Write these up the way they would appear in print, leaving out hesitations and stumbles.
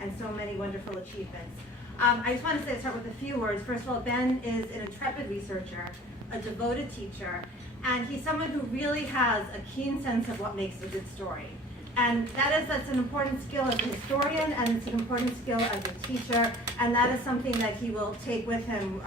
and so many wonderful achievements. I just want to start with a few words. First of all, Ben is an intrepid researcher, a devoted teacher, and he's someone who really has a keen sense of what makes a good story. And that's an important skill as a historian, and it's an important skill as a teacher, and that is something that he will take with him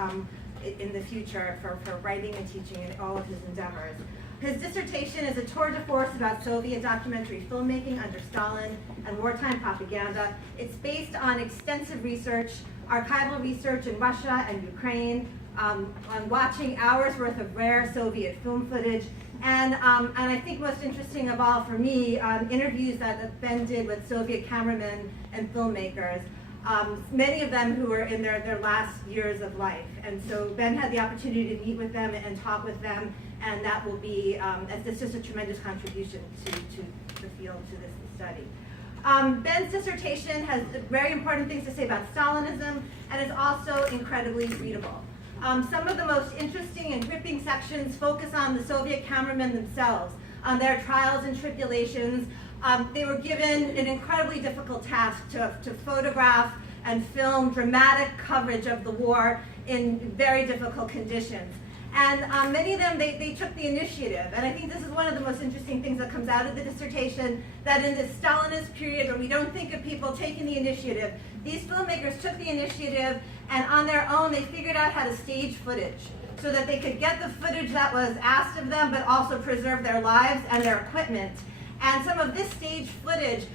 in the future for writing and teaching in all of his endeavors. His dissertation is a tour de force about Soviet documentary filmmaking under Stalin and wartime propaganda. It's based on extensive research, archival research in Russia and Ukraine, on watching hours worth of rare Soviet film footage, and I think most interesting of all for me, interviews that Ben did with Soviet cameramen and filmmakers, many of them who were in their last years of life. And so Ben had the opportunity to meet with them and talk with them, and that will be, it's just a tremendous contribution to the field, to this study. Ben's dissertation has very important things to say about Stalinism, and is also incredibly readable. Some of the most interesting and gripping sections focus on the Soviet cameramen themselves, on their trials and tribulations. They were given an incredibly difficult task to photograph and film dramatic coverage of the war in very difficult conditions. And many of them, they took the initiative. And I think this is one of the most interesting things that comes out of the dissertation, that in this Stalinist period where we don't think of people taking the initiative, these filmmakers took the initiative, and on their own they figured out how to stage footage so that they could get the footage that was asked of them, but also preserve their lives and their equipment. And some of this stage footage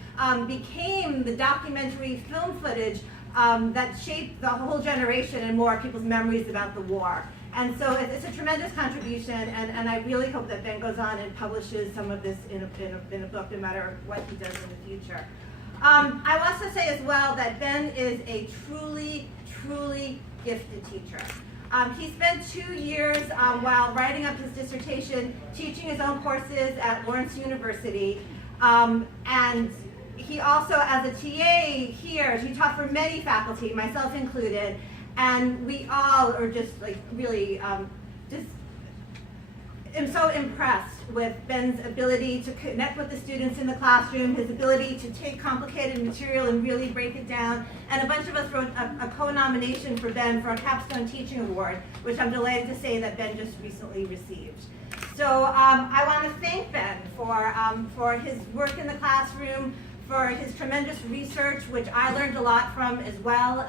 became the documentary film footage that shaped the whole generation and more people's memories about the war. And so it's a tremendous contribution, and I really hope that Ben goes on and publishes some of this in a book, no matter what he does in the future. I will also say as well that Ben is a truly, truly gifted teacher. He spent 2 years while writing up his dissertation teaching his own courses at Lawrence University, and he also, as a TA here, he taught for many faculty, myself included, and we all are just like really I'm so impressed with Ben's ability to connect with the students in the classroom, his ability to take complicated material and really break it down. And a bunch of us wrote a co-nomination for Ben for a Capstone Teaching Award, which I'm delighted to say that Ben just recently received. So I want to thank Ben for his work in the classroom, for his tremendous research, which I learned a lot from as well,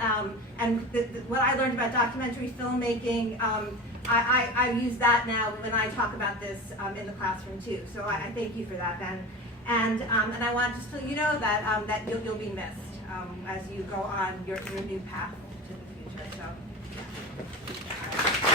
and what I learned about documentary filmmaking, I use that now when I talk about this in the classroom too. So I thank you for that, Ben. And I want just to let you know that that you'll be missed as you go on your new path to the future. So. Yeah.